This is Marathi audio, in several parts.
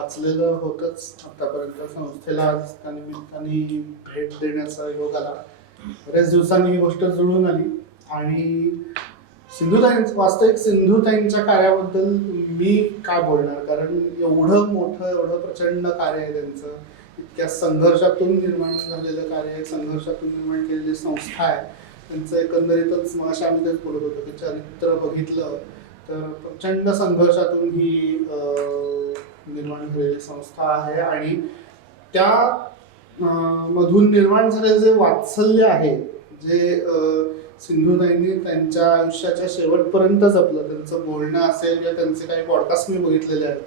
वाचलेलं होतंच आतापर्यंत संस्थेला आज त्या निमित्ताने भेट देण्याचा योग आला. बऱ्याच दिवसांनी ही गोष्ट जुळून आली. आणि सिंधुताई वास्तविक सिंधुताईंच्या कार्याबद्दल मी काय बोलणार? कारण एवढं मोठं एवढं प्रचंड कार्य आहे त्यांचं. इतक्या संघर्षातून निर्माण झालेलं कार्य आहे संघर्षातून निर्माण केलेली संस्था आहे. त्यांचं एकंदरीतच मग अशा आम्ही तेच बोलत होतो की चरित्र बघितलं तर प्रचंड संघर्षातून ही निर्माण झालेली संस्था आहे आणि त्या मधून निर्माण झालेलं जे वात्सल्य आहे जे सिंधुताईंनी त्यांच्या आयुष्याच्या शेवटपर्यंत जपलं त्यांचं बोलणं असेल किंवा त्यांचे काही पॉडकास्ट मी बघितलेले आहेत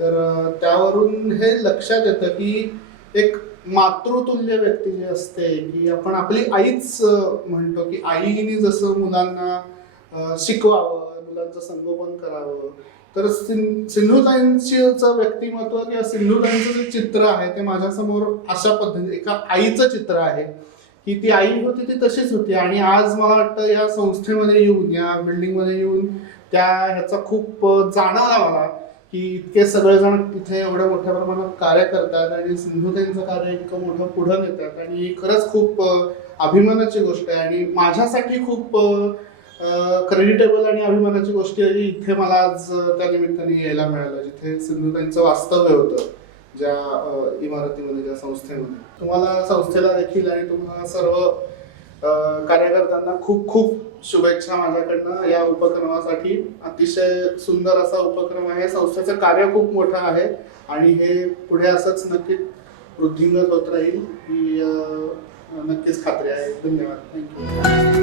तर त्यावरून हे लक्षात येतं की एक मातृतुल्य व्यक्ती जी असते की आपण आपली आईच म्हणतो की आईने जसं मुलांना शिकवावं मुलांचं संगोपन करावं. तर सिं सिंधुताईंचं व्यक्तिमत्व किंवा सिंधुताईंचं जे चित्र आहे ते माझ्यासमोर अशा पद्धतीने एका आईचं चित्र आहे की ती आई होती ती तशीच होती. आणि आज मला वाटतं या संस्थेमध्ये येऊन या बिल्डिंगमध्ये येऊन त्या ह्याचा खूप जाणवला मला की इतके सगळेजण तिथे एवढ्या मोठ्या प्रमाणात कार्य करतात आणि सिंधुताईंचं कार्य इतकं मोठं पुढं नेतात. आणि ही खरंच खूप अभिमानाची गोष्ट आहे. आणि माझ्यासाठी खूप क्रेडिटेबल आणि अभिमानाची गोष्ट आहे की इथे मला आज त्या निमित्ताने यायला मिळालं जिथे सिंधुताईंचं वास्तव्य होतं ज्या इमारतीमध्ये ज्या संस्थेमध्ये. तुम्हाला संस्थेला देखील आणि तुम्हाला सर्व कार्यकर्त्यांना खूप खूप शुभेच्छा माझ्याकडनं. या उपक्रमासाठी अतिशय सुंदर असा उपक्रम आहे. संस्थेचं कार्य खूप मोठं आहे आणि हे पुढे असंच नक्कीच वृद्धिंगत होत राहील ही नक्कीच खात्री आहे. धन्यवाद. थँक्यू